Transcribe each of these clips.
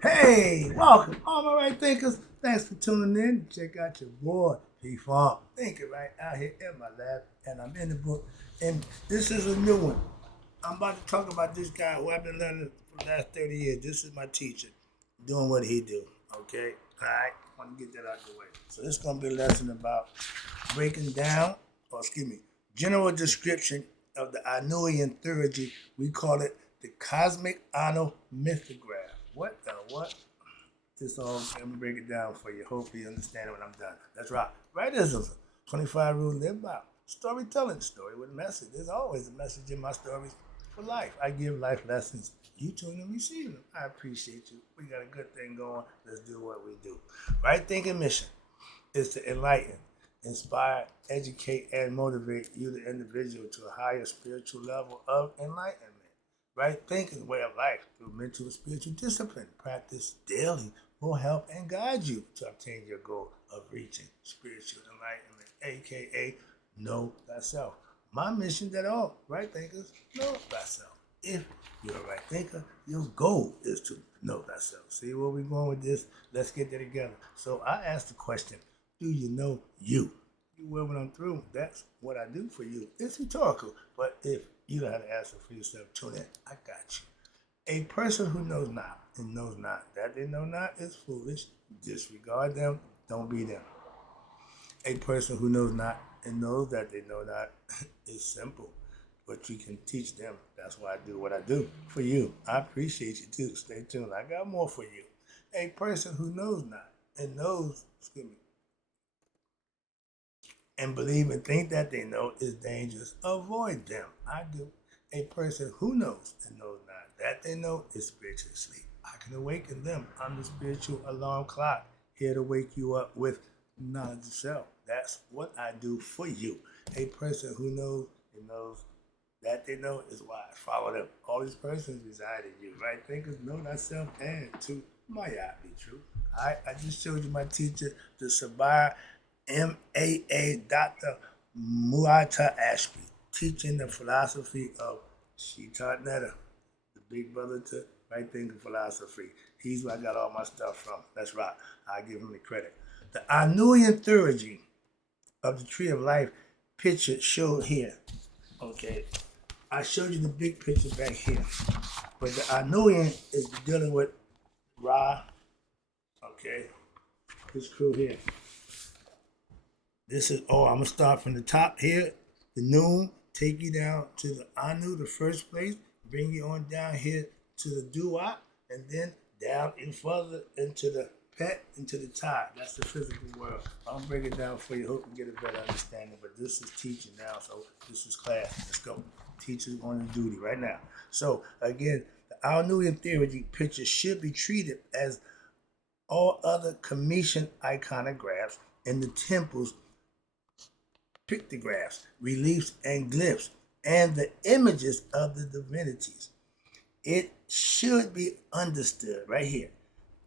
Hey, welcome, all my right thinkers. Thanks for tuning in. Check out your boy, P Farm. Thinking right out here in my lab, and I'm in the book. And this is a new one. I'm about to talk about this guy who I've been learning for the last 30 years. This is my teacher, doing what he do. Okay, all right. I want to get that out the way. So this is gonna be a lesson about breaking down, or excuse me, general description of the Anunian Theurgy. We call it the Cosmiconomythograph. What the what? This all, let me break it down for you. Hopefully you understand when I'm done. That's right. Rightism. 25 rules live by. Storytelling. Story with a message. There's always a message in my stories for life. I give life lessons. You tune and receive them. I appreciate you. We got a good thing going. Let's do what we do. Right thinking mission is to enlighten, inspire, educate, and motivate you, the individual, to a higher spiritual level of enlightenment. Right thinking way of life through mental and spiritual discipline. Practice daily will help and guide you to obtain your goal of reaching spiritual enlightenment, aka know thyself. My mission that all right thinkers know thyself. If you're a right thinker, your goal is to know thyself. See where we're going with this? Let's get that together. So I asked the question, do you know you? You will when I'm through. That's what I do for you. It's rhetorical, but if you know how to answer for yourself, tune in. I got you. A person who knows not and knows not that they know not is foolish. Disregard them. Don't be them. A person who knows not and knows that they know not is simple, but you can teach them. That's why I do what I do for you. I appreciate you too. Stay tuned. I got more for you. A person who knows not and knows, excuse me, and believe and think that they know is dangerous. Avoid them. I do. A person who knows and knows not that they know is spiritually asleep. I can awaken them. I'm the spiritual alarm clock, here to wake you up with knowledge of self. That's what I do for you. A person who knows and knows that they know is wise. Follow them. All these persons reside in you. Right thinkers know thyself and to my be true. I just showed you my teacher, the Sabaya MAA Dr. Muata Ashby, teaching the philosophy of She Taught Netta, the big brother to right thinking philosophy. He's where I got all my stuff from. That's right. I give him the credit. The Anunian Theurgy of the Tree of Life picture showed here. Okay. I showed you the big picture back here. But the Anunian is dealing with Ra, okay, his crew here. This is, I'm going to start from the top here, the noon, take you down to the Anu, the first place, bring you on down here to the Duat, and then down and further into the Pet, into the Tide. That's the physical world. I'll break it down for you. Hope you get a better understanding. But this is teaching now, so this is class. Let's go. Teachers on duty right now. So, again, the Anunian Theurgy picture should be treated as all other Commission iconographs in the temples, pictographs, reliefs, and glyphs, and the images of the divinities. It should be understood right here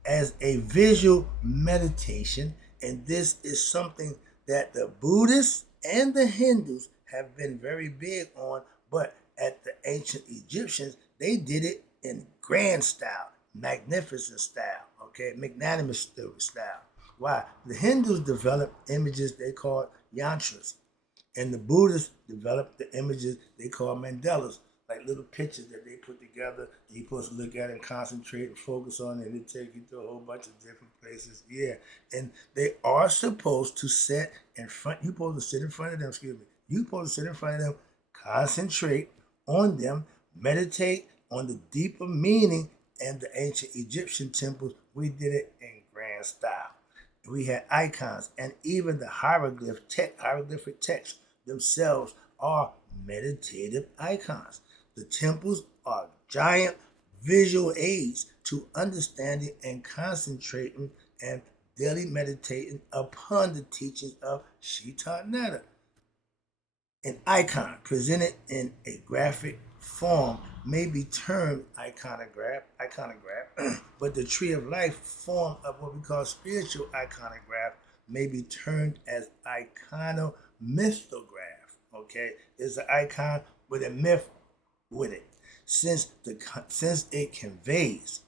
as a visual meditation, and this is something that the Buddhists and the Hindus have been very big on, but at the ancient Egyptians, they did it in grand style, magnificent style, okay, magnanimous style. Why? The Hindus developed images they called yantras, and the Buddhists developed the images they call mandalas, like little pictures that they put together. You're supposed to look at it and concentrate and focus on it, and it take you to a whole bunch of different places. Yeah, and they are supposed to sit in front. You're supposed to sit in front of them. Excuse me. You're supposed to sit in front of them, concentrate on them, meditate on the deeper meaning. And the ancient Egyptian temples, we did it in grand style. We had icons, and even the hieroglyphic text themselves are meditative icons. The temples are giant visual aids to understanding and concentrating and daily meditating upon the teachings of She Taught Netta. An icon presented in a graphic form may be termed iconograph, but the tree of life form of what we call spiritual iconograph may be termed as iconomythograph. Okay, it's an icon with a myth with it, since it conveys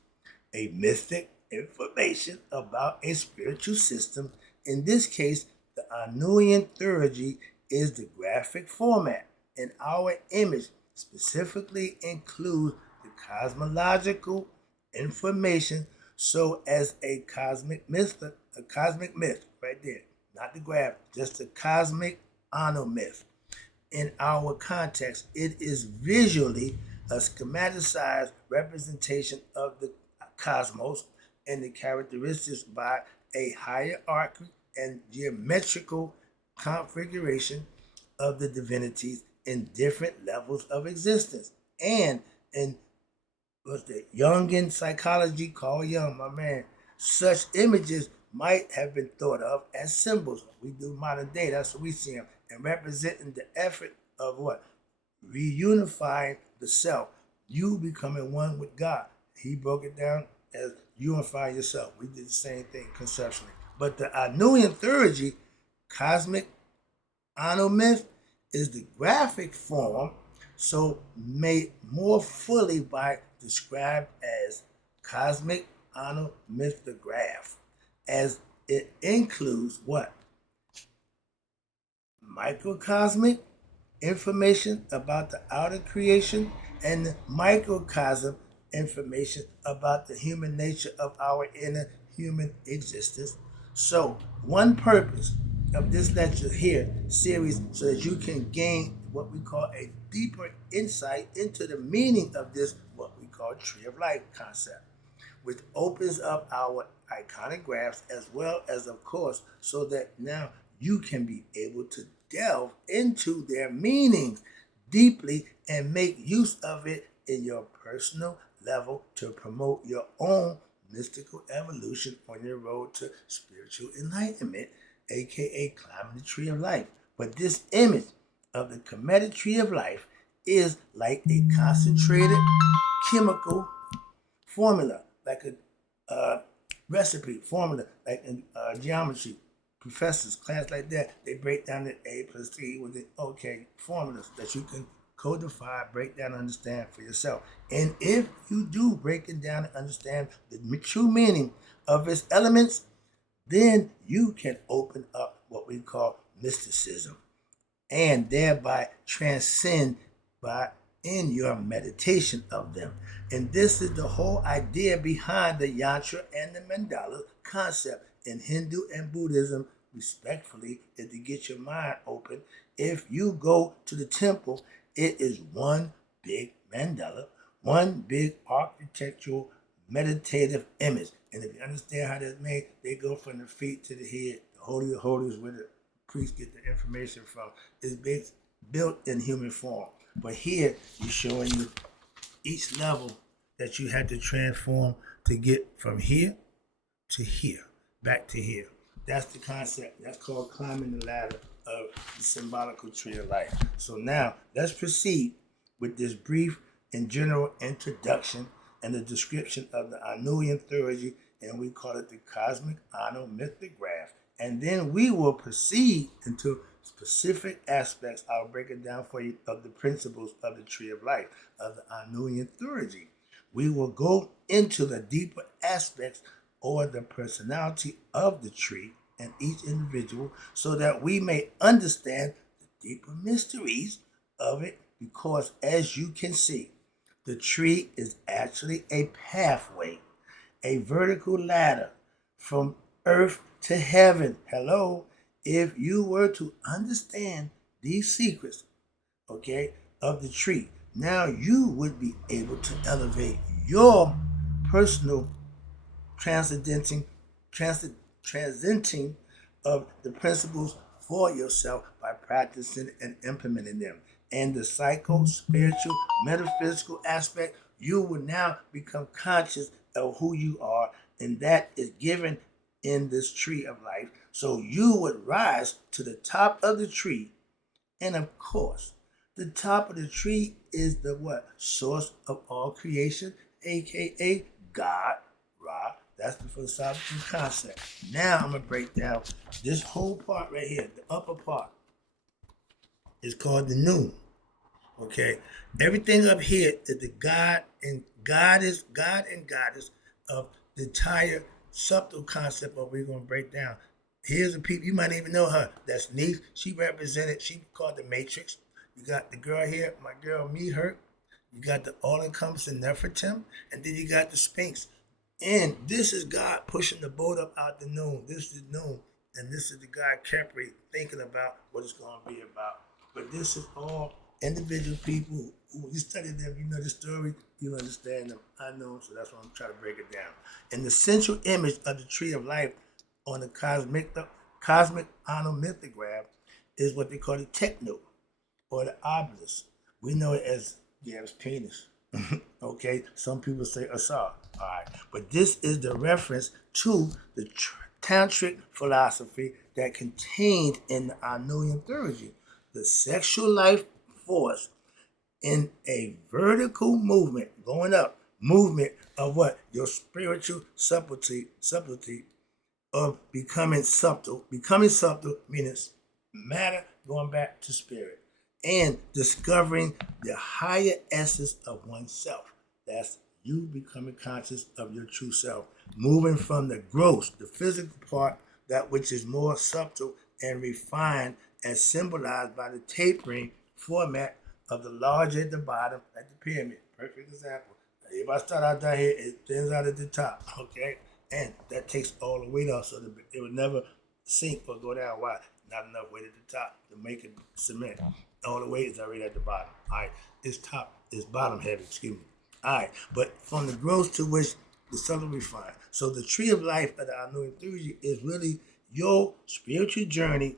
a mystic information about a spiritual system. In this case, the Anunian Theurgy is the graphic format, and our image specifically includes the cosmological information, so as a cosmic myth right there, not the graph, just the cosmic anomyth. In our context, it is visually a schematized representation of the cosmos and the characteristics by a hierarchy and geometrical configuration of the divinities in different levels of existence. And in what's the Jungian psychology, Carl Jung, my man, such images might have been thought of as symbols. We do modern day, that's what we see them, and representing the effort of what? Reunifying the self, you becoming one with God. He broke it down as unify yourself. We did the same thing conceptually. But the Anunian Theurgy Cosmic Anomyth is the graphic form, so made more fully by described as Cosmic Anomythograph, as it includes what? Microcosmic information about the outer creation and the microcosm information about the human nature of our inner human existence. So, one purpose of this lecture here series so that you can gain what we call a deeper insight into the meaning of this what we call tree of life concept, which opens up our iconographs as well as, of course, so that now you can be able to delve into their meanings deeply and make use of it in your personal level to promote your own mystical evolution on your road to spiritual enlightenment, aka climbing the tree of life. But this image of the Kemetic tree of life is like a concentrated chemical formula, like a recipe formula, like in geometry. Professors, class like that, they break down the A plus C with the formulas that you can codify, break down, understand for yourself. And if you do break it down and understand the true meaning of its elements, then you can open up what we call mysticism and thereby transcend by in your meditation of them. And this is the whole idea behind the yantra and the mandala concept in Hindu and Buddhism, respectfully, is to get your mind open. If you go to the temple, it is one big mandala, one big architectural meditative image. And if you understand how that's made, they go from the feet to the head. The Holy of Holies, where the priests get the information from, is built in human form. But here, you're showing you each level that you had to transform to get from here to here, back to here. That's the concept. That's called climbing the ladder of the symbolical tree of life. So now, let's proceed with this brief and general introduction and the description of the Anunian Theurgy, and we call it the Cosmic Anomythograph. And then we will proceed into specific aspects. I'll break it down for you of the principles of the tree of life, of the Anunian Theurgy. We will go into the deeper aspects or the personality of the tree and each individual so that we may understand the deeper mysteries of it, because as you can see, the tree is actually a pathway, a vertical ladder from earth to heaven. Hello. If you were to understand these secrets, of the tree, now you would be able to elevate your personal transcendenting of the principles for yourself by practicing and implementing them. And the psycho, spiritual, metaphysical aspect, you will now become conscious of who you are, and that is given in this tree of life. So you would rise to the top of the tree, and of course, the top of the tree is the what? Source of all creation, aka God, Ra. That's the philosophical concept. Now I'm gonna break down this whole part right here. The upper part is called the noon. Everything up here is the God and Goddess of the entire subtle concept of what we're going to break down. Here's the people, you might even know her. That's Neith. She called the Matrix. You got the girl here, my girl Mehert. You got the all-encompassing Nefertim. And then you got the Sphinx. And this is God pushing the boat up out the noon. This is noon. And this is the God Kepri thinking about what it's going to be about. But this is all individual people who you study them, you know the story, you understand them. I know, so that's why I'm trying to break it down. And the central image of the tree of life on the Cosmiconomythograph is what they call the techno, or the obelisk. We know it as Gab's penis. Okay, some people say Asar. All right, but this is the reference to the tantric philosophy that contained in the Anunian Theurgy, the sexual life force in a vertical movement, going up, movement of what? Your spiritual subtlety of becoming subtle meaning matter going back to spirit, and discovering the higher essence of oneself. That's you becoming conscious of your true self, moving from the gross, the physical part, that which is more subtle and refined, as symbolized by the tapering format of the larger at the bottom, like the pyramid. Perfect example. If I start out down here, it thins out at the top, okay? And that takes all the weight off, so it would never sink or go down. Why? Not enough weight at the top to make it cement. All the weight is already at the bottom. All right, it's bottom heavy, excuse me. All right, but from the gross to which the subtle refined. So the tree of life of the Anunian Theurgy is really your spiritual journey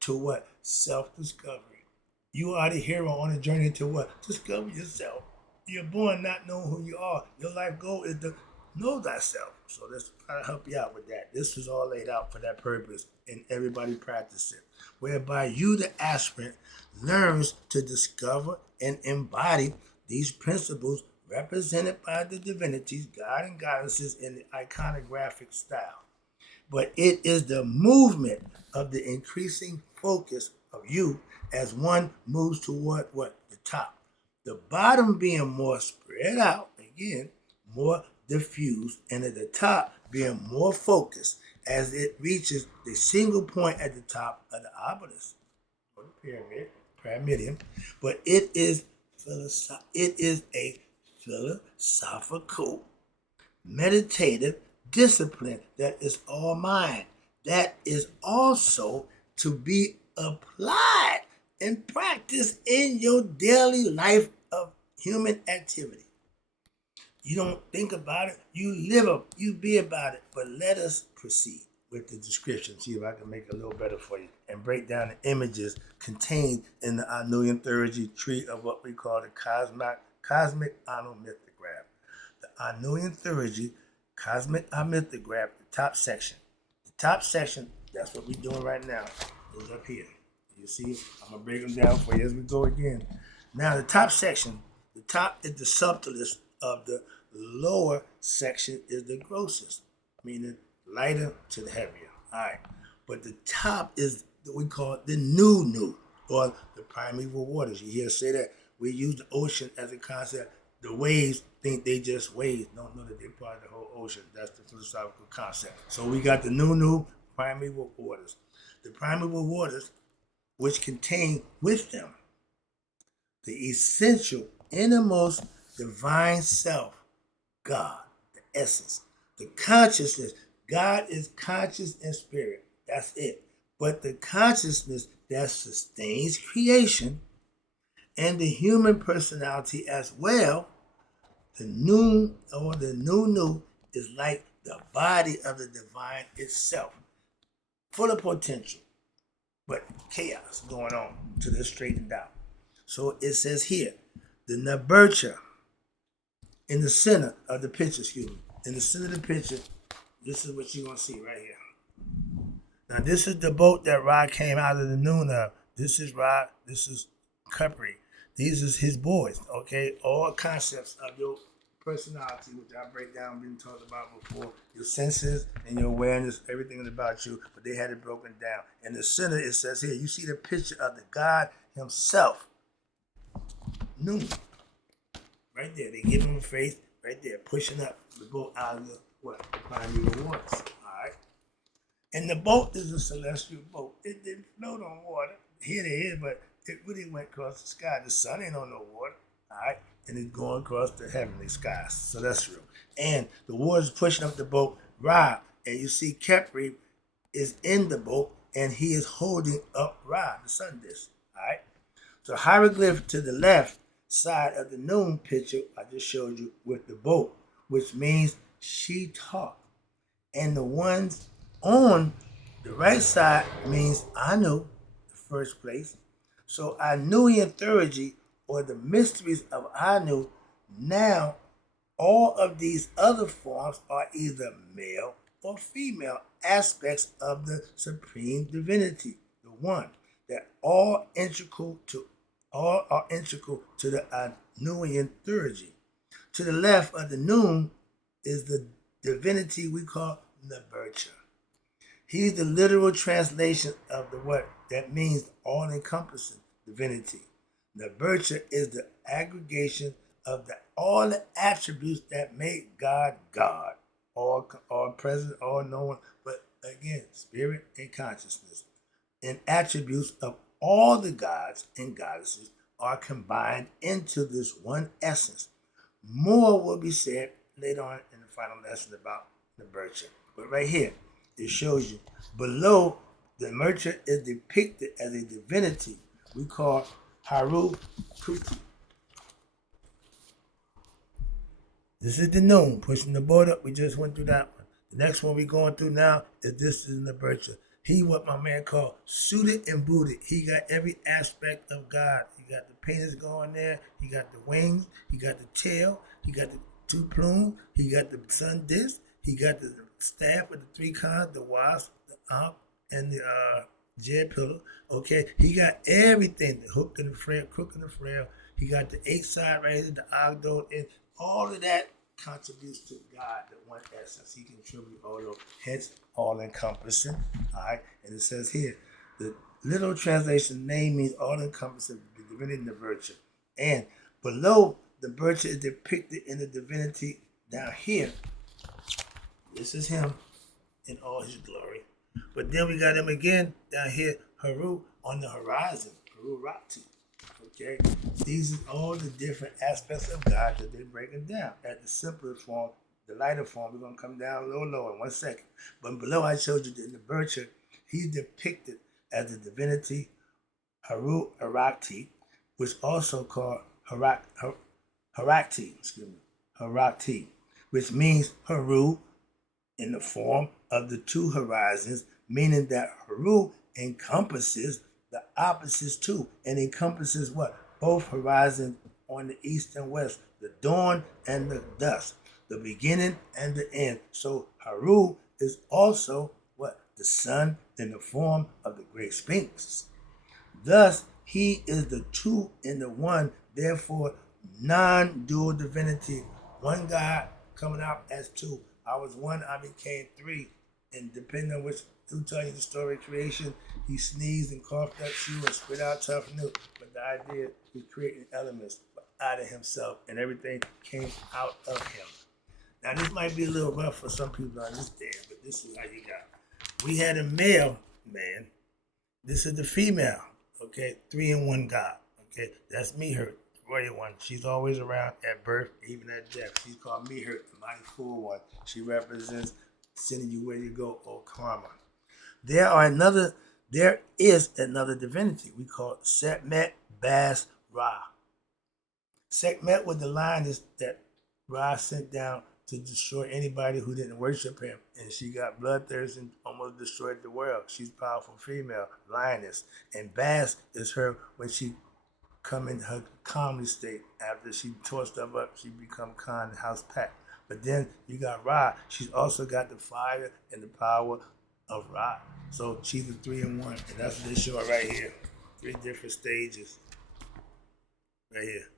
to what? Self-discovery. You are the hero on a journey to what? Discover yourself. You're born not knowing who you are. Your life goal is to know thyself. So let's try to help you out with that. This is all laid out for that purpose, and everybody practice it. Whereby you, the aspirant, learns to discover and embody these principles represented by the divinities, God and goddesses in the iconographic style. But it is the movement of the increasing focus of you as one moves toward what? The top. The bottom being more spread out, again, more diffused, and at the top being more focused as it reaches the single point at the top of the obelisk, or the pyramidion. But it is a philosophical, meditative discipline that is all mind. That is also to be applied and practiced in your daily life of human activity. You don't think about it, you live up, you be about it. But let us proceed with the description, see if I can make it a little better for you, and break down the images contained in the Anunian Theurgy tree of what we call the Cosmiconomythograph. The Anunian Theurgy Cosmiconomythograph, the top section. The top section, that's what we're doing right now, is up here. You see, I'm going to break them down for you as we go again. Now, the top section, the top is the subtlest of the lower section is the grossest, meaning lighter to the heavier. All right. But the top is what we call the new, or the primeval waters. You hear us say that. We use the ocean as a concept. The waves think they just waves, don't know that they're part of the whole ocean. That's the philosophical concept. So we got the new primeval waters. The primeval waters, which contain with them the essential, innermost divine self, God, the essence, the consciousness. God is conscious and spirit. That's it. But the consciousness that sustains creation and the human personality as well, the new is like the body of the divine itself, full of potential, but chaos going on to this straightened out. So it says here, the Nabercha, in the center of the picture, in the center of the picture, this is what you're going to see right here. Now, this is the boat that Ra came out of the noon of. This is Ra, this is Kepri. These is his boys, okay? All concepts of your personality, which I break down, been talked about before. Your senses and your awareness, everything is about you, but they had it broken down. In the center, it says here, you see the picture of the God himself. Noon. Right there, they give him a face, right there, pushing up the boat out of the what? Primeval waters. All right. And the boat is a celestial boat. It didn't float on water. Here it is, but it really went across the sky. The sun ain't on no water. All right. And it's going across the heavenly skies, celestial. And the water's pushing up the boat, Ra. And you see Kepri is in the boat, and he is holding up Ra, the sun disk. All right. So hieroglyph to the left side of the noon picture I just showed you with the boat, which means she talked. And the ones on the right side means Anu, the first place. So Anunian Theurgy, or the mysteries of Anu, now all of these other forms are either male or female aspects of the supreme divinity, the one that all are integral to the Anunian Theurgy. To the left of the noon is the divinity we call Nebercha. He's the literal translation of the word that means all-encompassing divinity. Nebercha is the aggregation of all the attributes that make God God, all present, all knowing, but again, spirit and consciousness. And attributes of all the gods and goddesses are combined into this one essence. More will be said later on in the final lesson about the merchant. But right here, it shows you below the merchant is depicted as a divinity we call Haru Kuti. This is the noon, pushing the boat up. We just went through that one. The next one we're going through now is this is the merchant. He, what my man called, suited and booted. He got every aspect of God. He got the penis going there. He got the wings. He got the tail. He got the two plumes. He got the sun disk. He got the staff with the three cons, the wasp, the ankh, and the jet pillar. Okay, he got everything. The hook and the frail, crook and the frail. He got the eight side right here, the ogdode, and all of that contributes to God, the one essence. He contributes all those, hence all-encompassing. All right, and it says here, the literal translation name means all-encompassing, the divinity and the virtue. And below the virtue is depicted in the divinity down here. This is him in all his glory. But then we got him again down here, Haru on the horizon, Haru Rakti. Okay, these are all the different aspects of God that they're breaking down. At the simpler form, the lighter form, we're going to come down a little lower in 1 second. But below I showed you in the virtue, he's depicted as the divinity Haru Arakti, which also called Harakti, which means Haru in the form of the two horizons, meaning that Haru encompasses the opposites too, and encompasses what? Both horizons on the east and west, the dawn and the dusk, the beginning and the end. So Haru is also what? The sun in the form of the great Sphinx. Thus, he is the two in the one, therefore non-dual divinity. One God coming out as two. I was one, I became three. And depending on which, who tell you the story of creation, he sneezed and coughed up shoe and spit out tough new. But the idea, he created elements out of himself, and everything came out of him. Now, this might be a little rough for some people to understand, but this is how you got it. We had a male man. This is the female, okay? 3-in-1 God, okay? That's Mihert, the royal one. She's always around at birth, even at death. She's called Mihert, the mighty full one. She represents sending you where you go, or karma. There is another divinity we call Sekhmet Bas Ra. Sekhmet was the line that Ra sent down to destroy anybody who didn't worship him, and she got bloodthirsty and almost destroyed the world. She's a powerful female, lioness, and Bas is her when she come in her calmly state. After she tore stuff up, she become calm, house packed. But then you got Ra. She's also got the fire and the power of Ra. So she's a 3-in-1, and that's what they show right here. 3 different stages. Right here.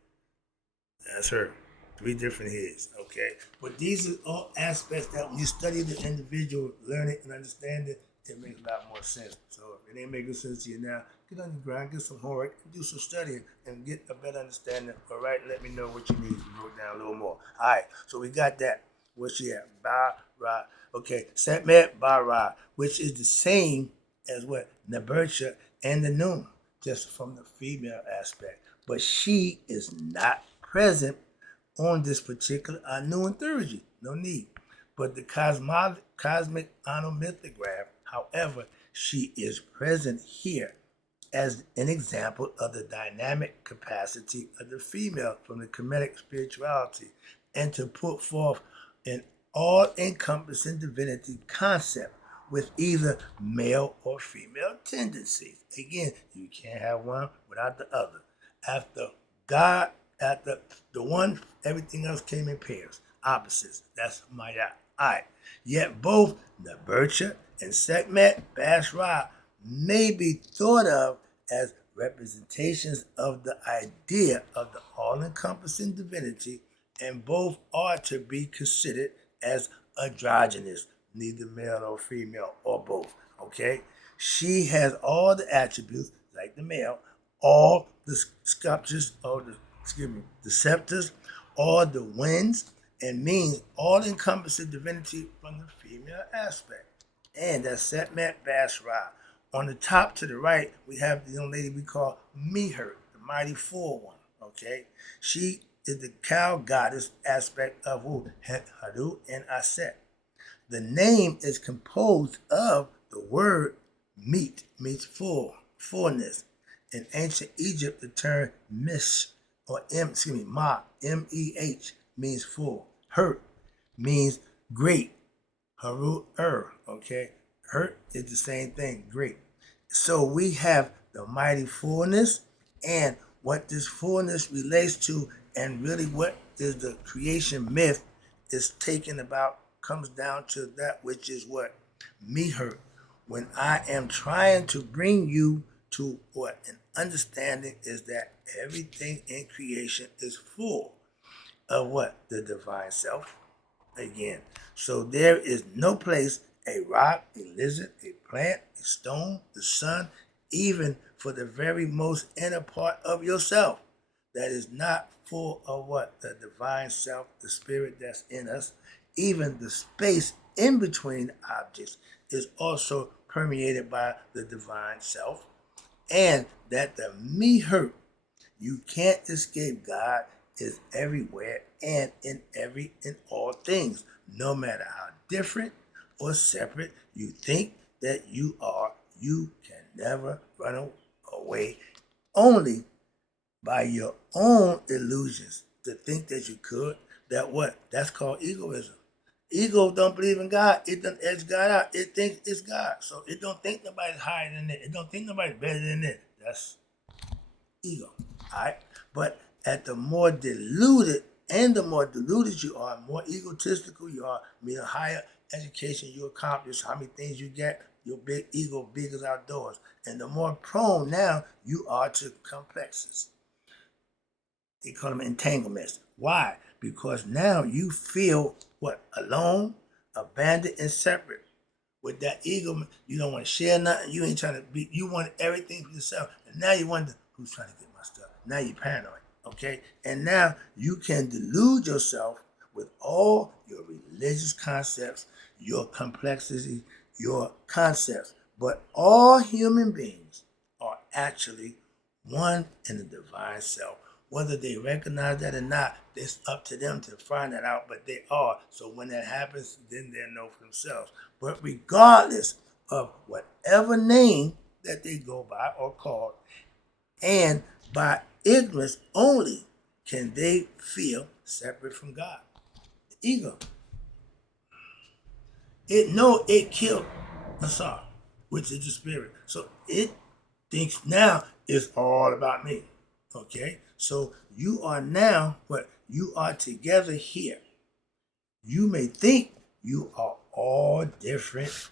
That's her. 3 different heads, okay? But these are all aspects that when you study the individual, learn it and understand it, it makes a lot more sense. So if it ain't making sense to you now, get on the ground, get some homework, do some studying, and get a better understanding. All right, let me know what you need to wrote down a little more. All right, so we got that. What's she at? Ba Ra. Okay, Setmet Ba Ra, which is the same as what Nebercha and the Noon, just from the female aspect. But she is not present on this particular Anunian Theurgy. No need. But the cosmic onomythograph, however, she is present here as an example of the dynamic capacity of the female from the Kemetic spirituality, and to put forth an all-encompassing divinity concept with either male or female tendencies. Again, you can't have one without the other. After God, after the one, everything else came in pairs, opposites. That's Maya. Alright. Yet both Nebercha and Sekhmet Basra may be thought of as representations of the idea of the all-encompassing divinity, and both are to be considered as androgynous, neither male nor female, or both. Okay? She has all the attributes, like the male, all the sculptures, or the scepters, all the winds, and means all-encompassing divinity from the female aspect. And that's Setmet Basra. On the top to the right, we have the young lady we call Mihert, the mighty four one. Okay? She is the cow goddess aspect of Haru and Aset. The name is composed of the word meat, means full, fullness. In ancient Egypt, the term mish, or ma, M-E-H, means full. Hurt means great. Haru, okay? Hurt is the same thing, great. So we have the mighty fullness, and what this fullness relates to, and really what is the creation myth is taken about, comes down to that which is what? Mihert. When I am trying to bring you to what an understanding is that everything in creation is full of what? The divine self. Again. So there is no place, a rock, a lizard, a plant, a stone, the sun, even for the very most inner part of yourself, that is not full of what? The divine self, the spirit that's in us. Even the space in between objects is also permeated by the divine self. And that the Mihert, you can't escape God, is everywhere and in all things, no matter how different or separate you think that you are. You can never run away, only by your own illusions, to think that you could. That what? That's called egoism. Ego don't believe in God. It don't edge God out. It thinks it's God. So it don't think nobody's higher than it. It don't think nobody's better than it. That's ego. Alright? But at the more deluded, and the more deluded you are, more egotistical you are, meaning higher education you accomplish, how many things you get, your big ego big as outdoors. And the more prone now you are to complexes. They call them entanglements. Why? Because now you feel what? Alone, abandoned, and separate. With that ego, you don't want to share nothing. You ain't trying to be, you want everything for yourself. And now you wonder, who's trying to get my stuff? Now you're paranoid, okay? And now you can delude yourself with all your religious concepts, your complexity, your concepts. But all human beings are actually one in the divine self. Whether they recognize that or not, it's up to them to find that out, but they are. So when that happens, then they'll know for themselves. But regardless of whatever name that they go by or call, and by ignorance only can they feel separate from God. The ego. It killed Asar, which is the spirit. So it thinks now it's all about me. Okay? So you are now what? You are together here. You may think you are all different.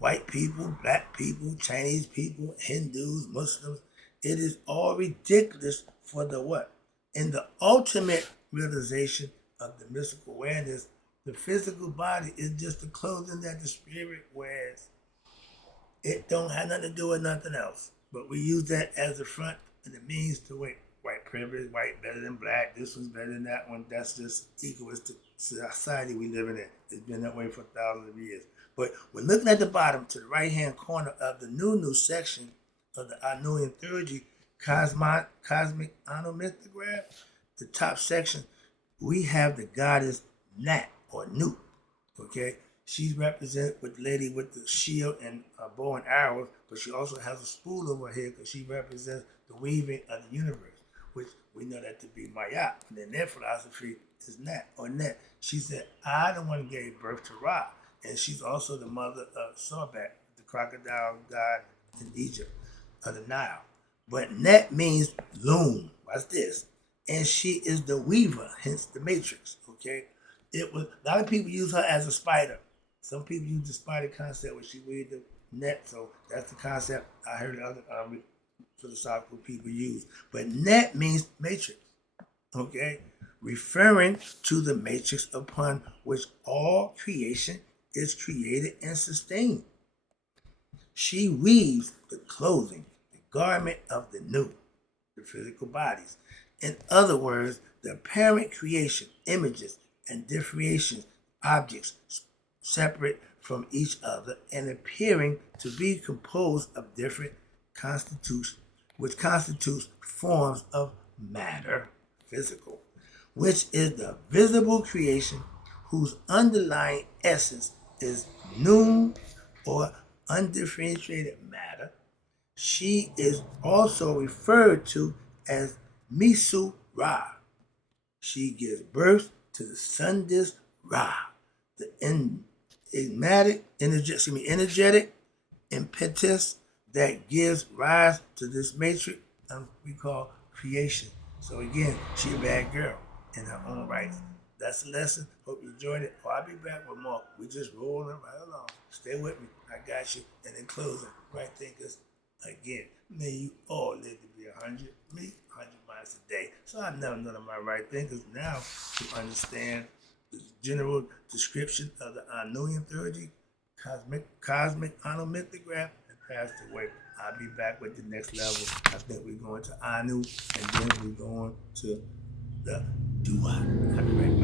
White people, black people, Chinese people, Hindus, Muslims. It is all ridiculous for the what? In the ultimate realization of the mystical awareness, the physical body is just the clothing that the spirit wears. It don't have nothing to do with nothing else. But we use that as the front and the means to wait. white privilege, white better than black, this one's better than that one. That's just egoistic society we live in. It's been that way for thousands of years. But we're looking at the bottom to the right-hand corner of the new section of the Anunian Theurgy Cosmiconomythograph, the top section, we have the goddess Nat, or Nut, okay? She's represented with the lady with the shield and bow and arrows, but she also has a spool over her head because she represents the weaving of the universe, which we know that to be Maya. And then their philosophy is Nat, or Net. She said, I the one who gave birth to Ra. And she's also the mother of Sorbat, the crocodile god in Egypt, of the Nile. But Net means loom. Watch this. And she is the weaver, hence the matrix, okay? A lot of people use her as a spider. Some people use the spider concept where she weaved the net, so that's the concept I heard other philosophical people use. But net means matrix, okay? Referring to the matrix upon which all creation is created and sustained. She weaves the clothing, the garment of the new, the physical bodies. In other words, the apparent creation, images, and differentiations, objects separate from each other and appearing to be composed of different constitutions, which constitutes forms of matter, physical, which is the visible creation whose underlying essence is noon, or undifferentiated matter. She is also referred to as Misu Ra. She gives birth to the sun disk Ra, the energetic impetus that gives rise to this matrix we call creation. So again, she a bad girl in her own right. That's the lesson. Hope you enjoyed it. I'll be back with more. We just rolling right along. Stay with me. I got you. And in closing, right thinkers, again, may you all live to be 100, me 100 miles a day. So I know none of my right thinkers now to understand the general description of the Anunian Theurgy Cosmiconomythograph and passed away. I'll be back with the next level. I think we're going to Anu, and then we're going to the Dua. I correct